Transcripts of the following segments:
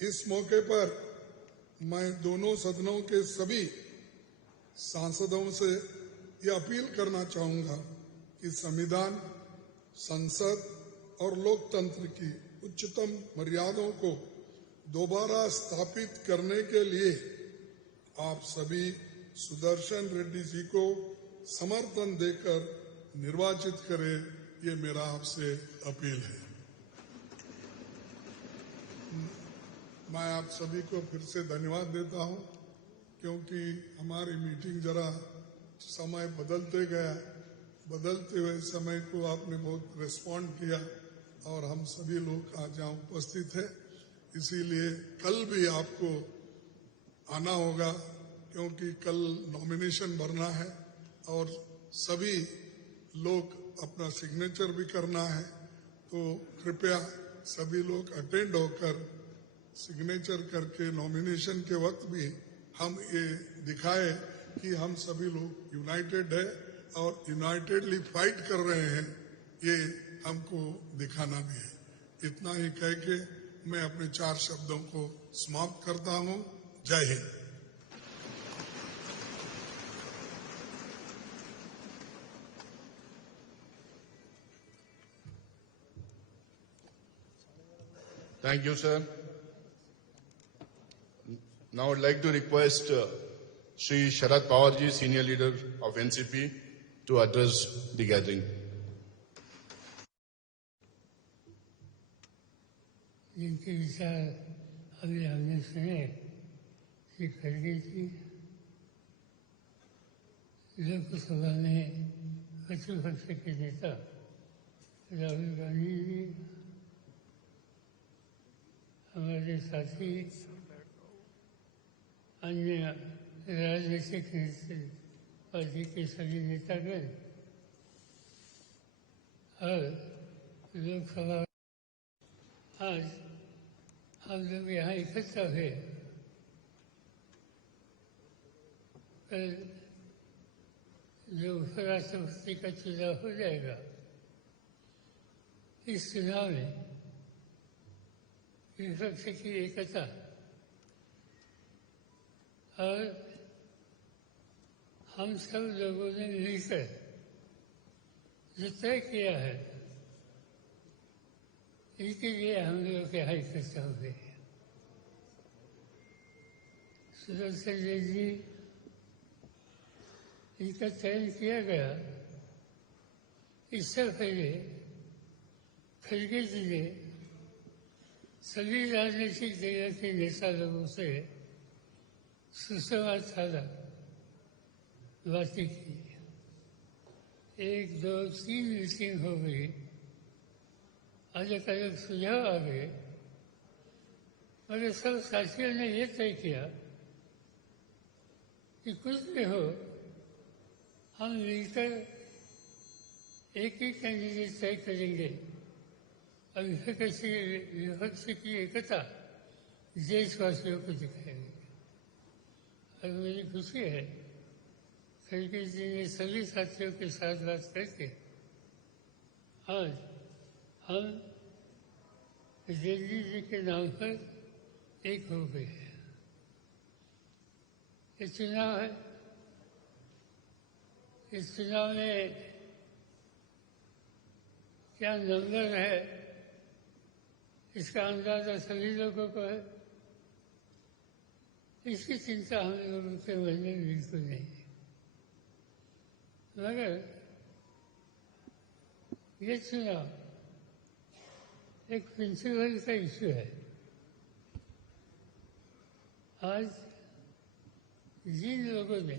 इस मौके पर मैं दोनों सदनों के सभी सांसदों से यह अपील करना चाहूंगा कि संविधान, संसद और लोकतंत्र की उच्चतम मर्यादाओं को दोबारा स्थापित करने के लिए आप सभी सुदर्शन रेड्डी जी को समर्थन देकर निर्वाचित करें, ये मेरा आपसे अपील है। मैं आप सभी को फिर से धन्यवाद देता हूं, क्योंकि हमारी मीटिंग जरा समय बदलते गया, बदलते हुए समय को आपने बहुत रिस्पॉन्ड किया और हम सभी लोग आज यहाँ उपस्थित हैं। इसीलिए कल भी आपको आना होगा, क्योंकि कल नॉमिनेशन भरना है और सभी लोग अपना सिग्नेचर भी करना है। तो कृपया सभी लोग अटेंड होकर सिग्नेचर करके नॉमिनेशन के वक्त भी हम ये दिखाए कि हम सभी लोग यूनाइटेड है और यूनाइटेडली फाइट कर रहे हैं, ये हमको दिखाना भी है। इतना ही कह के मैं अपने 4 शब्दों को समाप्त करता हूं। जय Hind. Thank you, sir. Now I'd like to request Shri Sharad Pawarji, Senior Leader of NCP, to address the gathering. जिनके विचार अभी हमने सुने, श्री खड़गे जी, लोकसभा में प्रतिपक्ष के नेता राहुल गांधी जी, हमारे साथी अन्य राजनीतिक पार्टी के सभी नेतागण और लोकसभा, आज हम लोग यहाँ इकट्ठा हुए। कल जो उपराष्ट्रपति का चुनाव हो जाएगा, इस चुनाव में विपक्ष की एकता और हम सब लोगों ने मिलकर जो तय किया है, इसके लिए हम लोग यहाँ इकट्ठा हो गए। सुदर्शन रेड्डी जी, इनका चयन किया गया। इससे पहले खड़गे जी ने सभी राजनीतिक दलों के नेता लोगों से सुसंवाद साधा, बातें की, 1, 2, 3 मीटिंग हो गई, अलग अलग सुझाव आ गए। मगर सब साथियों ने ये तय किया कि कुछ भी हो, हम मिलकर एक ही कैंडिडेट तय करेंगे और विपक्ष की एकता देशवासियों को दिखाएंगे। और मेरी खुशी है, खड़गे जी ने सभी साथियों के साथ बात करके आज हम रेड्डी जी के नाम पर एक हो गए हैं। ये चुनाव है, इस चुनाव में क्या नंबर है, इसका अंदाजा सभी लोगों को है। इसकी चिंता हम लोगों के मन में बिल्कुल नहीं है। मगर ये चुनाव एक प्रिंसिपल का इश्यू है। आज जिन लोगों ने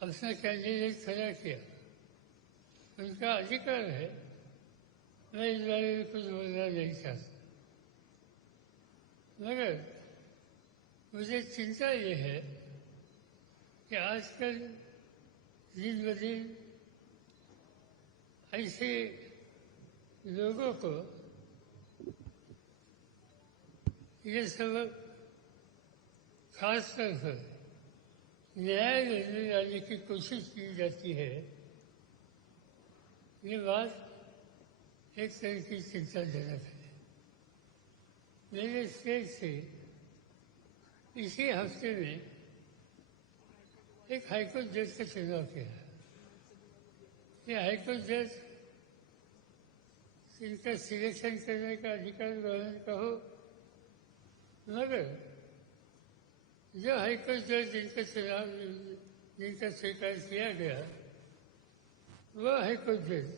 अपना कैंडिडेट खड़ा किया, उनका अधिकार है, मैं इस बारे में कुछ बोलना नहीं चाहता। मगर मुझे चिंता ये है कि आजकल दिन ब दिन ऐसे लोगों को ये सबक खास तौर पर न्याय देने जाने की कोशिश की जाती है। ये बात एक तरह की चिंताजनक है। मेरे स्टेट से इसी हफ्ते में एक हाईकोर्ट जज का चुनाव किया। ये हाईकोर्ट जज इनका सिलेक्शन करने का अधिकार गवर्नमेंट का हो, मगर जो हाईकोर्ट जज जिनका स्वीकार किया गया, वह हाईकोर्ट जज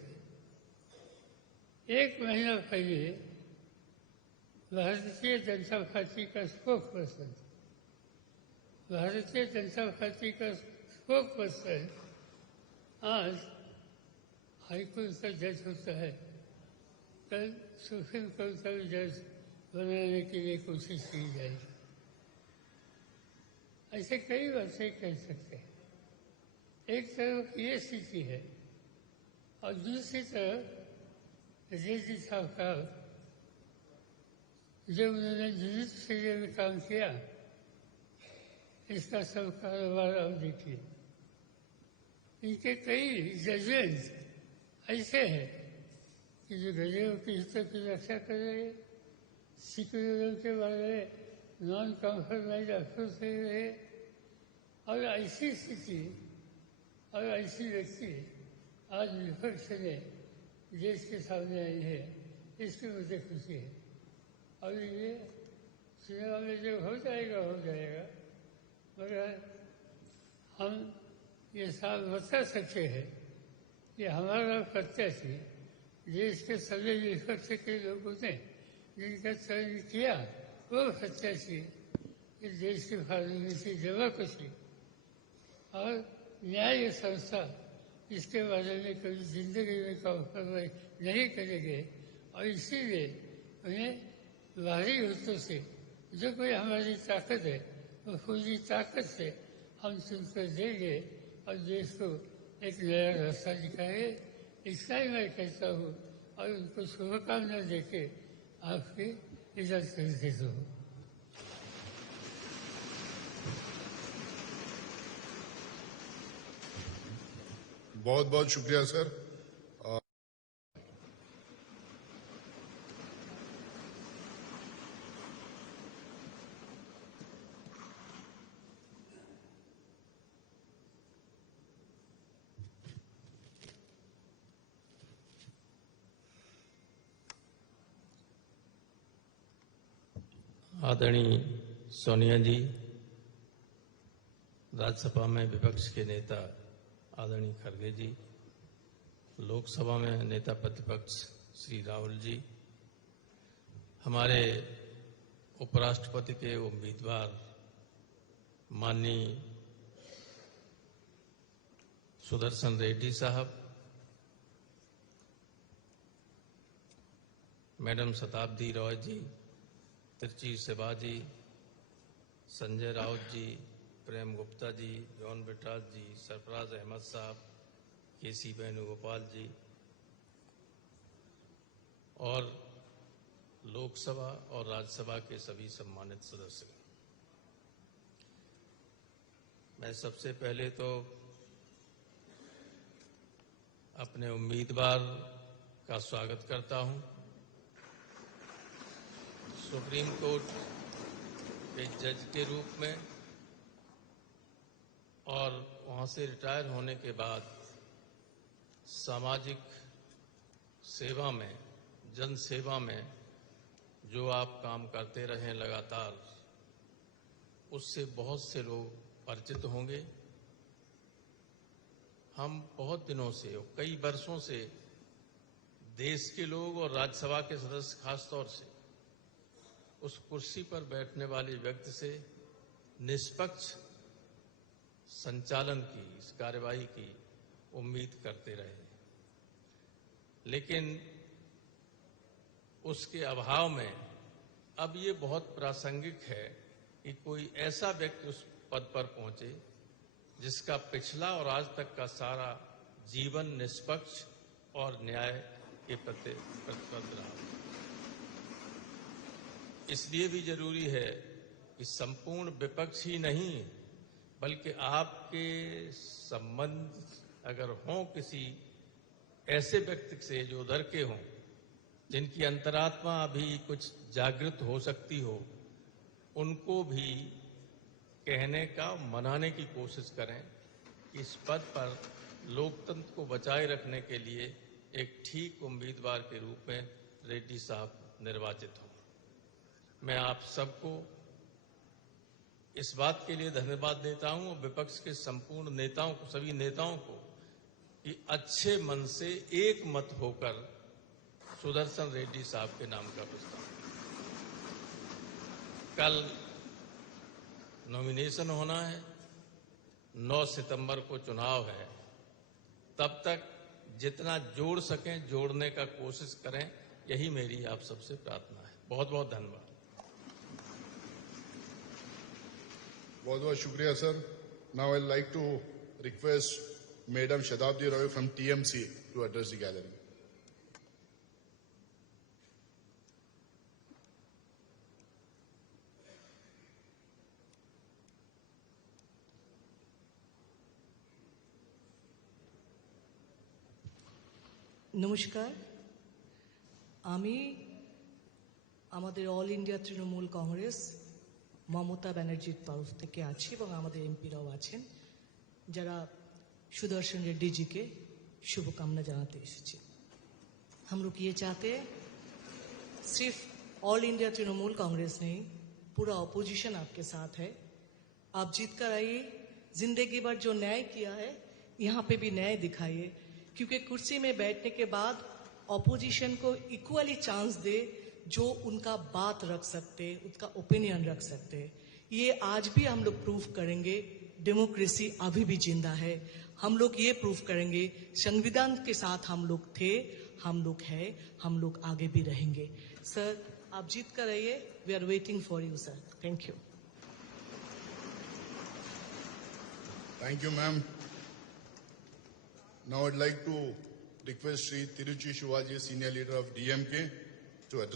1 महीना पहले भारतीय जनता पार्टी का spoke person, Bharatiya Janata party का स्पोक पर्सन आज हाईकोर्ट का जज होता है, कल सुप्रीम कोर्ट का भी जज बनाने के लिए कोशिश की जाएगी। ऐसे कई बातें कह सकते हैं। एक तरफ ये स्थिति है और दूसरी तरफ रेड्डी साहब का जो उन्होंने जुडिशरी में काम किया, इसका सब कारोबार आप देखिए। इनके कई जजमेंट ऐसे हैं कि जो गरीबों के हितों की रक्षा कर रहे हैं, सिक्योरिटी के बारे में नॉन कॉम्प्रोमाइज अप्रोच दे रहे, और ऐसी स्थिति और ऐसी व्यक्ति आज विपक्ष में देश के सामने आई है, इसकी मुझे खुशी है। और ये चुनाव में जो हो जाएगा, मगर हम ये साफ बता सकते हैं कि हमारा प्रत्याशी देश के सभी विपक्ष के लोगों ने जिनका चयन किया, वो प्रत्याशी इस देश की फार्मेसी डेमोक्रेसी और न्याय संस्था, इसके बारे में कभी जिंदगी में कॉम्प्रोमाइज नहीं करेंगे। और इसीलिए उन्हें बाहरी हितों से जो कोई हमारी ताकत है, वो पूरी ताकत से हम चुनकर देंगे और देश को एक नया रास्ता दिखाएंगे। इतना ही मैं कहता हूँ और उनको शुभकामना देके आपकी इजाजत कर देता हूँ। बहुत बहुत शुक्रिया सर। आदरणीय सोनिया जी, राज्यसभा में विपक्ष के नेता आदरणीय खड़गे जी, लोकसभा में नेता प्रतिपक्ष श्री राहुल जी, हमारे उपराष्ट्रपति के उम्मीदवार माननीय सुदर्शन रेड्डी साहब, मैडम शताब्दी रॉय जी, त्रिची शिवाजी, संजय राउत जी, प्रेम गुप्ता जी, जॉन बिट्राज जी, सरफराज अहमद साहब, केसी वेणुगोपाल जी और लोकसभा और राज्यसभा के सभी सम्मानित सदस्य, मैं सबसे पहले तो अपने उम्मीदवार का स्वागत करता हूं। सुप्रीम कोर्ट के जज के रूप में और वहां से रिटायर होने के बाद सामाजिक सेवा में, जन सेवा में जो आप काम करते रहे लगातार, उससे बहुत से लोग परिचित होंगे। हम बहुत दिनों से, कई वर्षों से देश के लोग और राज्यसभा के सदस्य खासतौर से उस कुर्सी पर बैठने वाले व्यक्ति से निष्पक्ष संचालन की, इस कार्यवाही की उम्मीद करते रहे, लेकिन उसके अभाव में अब ये बहुत प्रासंगिक है कि कोई ऐसा व्यक्ति उस पद पर पहुंचे जिसका पिछला और आज तक का सारा जीवन निष्पक्ष और न्याय के प्रति प्रतिबद्ध रहा। इसलिए भी जरूरी है कि संपूर्ण विपक्ष ही नहीं, बल्कि आपके संबंध अगर हों किसी ऐसे व्यक्ति से जो उधर के हों, जिनकी अंतरात्मा अभी कुछ जागृत हो सकती हो, उनको भी कहने का, मनाने की कोशिश करें कि इस पद पर लोकतंत्र को बचाए रखने के लिए एक ठीक उम्मीदवार के रूप में रेड्डी साहब निर्वाचित हो। मैं आप सबको इस बात के लिए धन्यवाद देता हूं और विपक्ष के संपूर्ण नेताओं को, सभी नेताओं को, कि अच्छे मन से एक मत होकर सुदर्शन रेड्डी साहब के नाम का प्रस्ताव। कल नॉमिनेशन होना है, 9 सितंबर को चुनाव है। तब तक जितना जोड़ सकें जोड़ने का कोशिश करें, यही मेरी आप सबसे प्रार्थना है। बहुत बहुत धन्यवाद। बहुत बहुत शुक्रिया sir. Now I'd like to request Madam Shatabdi Roy from TMC to address the gathering. নমস্কার, আমি আমাদের অল ইন্ডিয়া তৃণমূল কংগ্রেস মমতা ব্যানার্জির তরফ থেকে আছি এবং আমাদের এমপিরাও আছেন, যারা सुदर्शन रेड्डी जी के शुभकामना जनाते एसेছি। हम लोग ये चाहते हैं सिर्फ ऑल इंडिया तृणमूल कांग्रेस नहीं, पूरा ऑपोजिशन आपके साथ है। आप जीत कर आइए, जिंदगी भर जो न्याय किया है यहाँ पे भी न्याय दिखाइए, क्योंकि कुर्सी में बैठने के बाद ऑपोजिशन को इक्वली चांस दे, जो उनका बात रख सकते, उनका ओपिनियन रख सकते। ये आज भी हम लोग प्रूफ करेंगे, डेमोक्रेसी अभी भी जिंदा है। हम लोग ये प्रूफ करेंगे, संविधान के साथ हम लोग थे, हम लोग हैं, हम लोग आगे भी रहेंगे। सर, आप जीत कर रहिए, we are waiting for you sir. Thank you. Thank you, ma'am. Now I'd like to request Sri Tiruchi Shivaji, Senior Leader of DMK, to address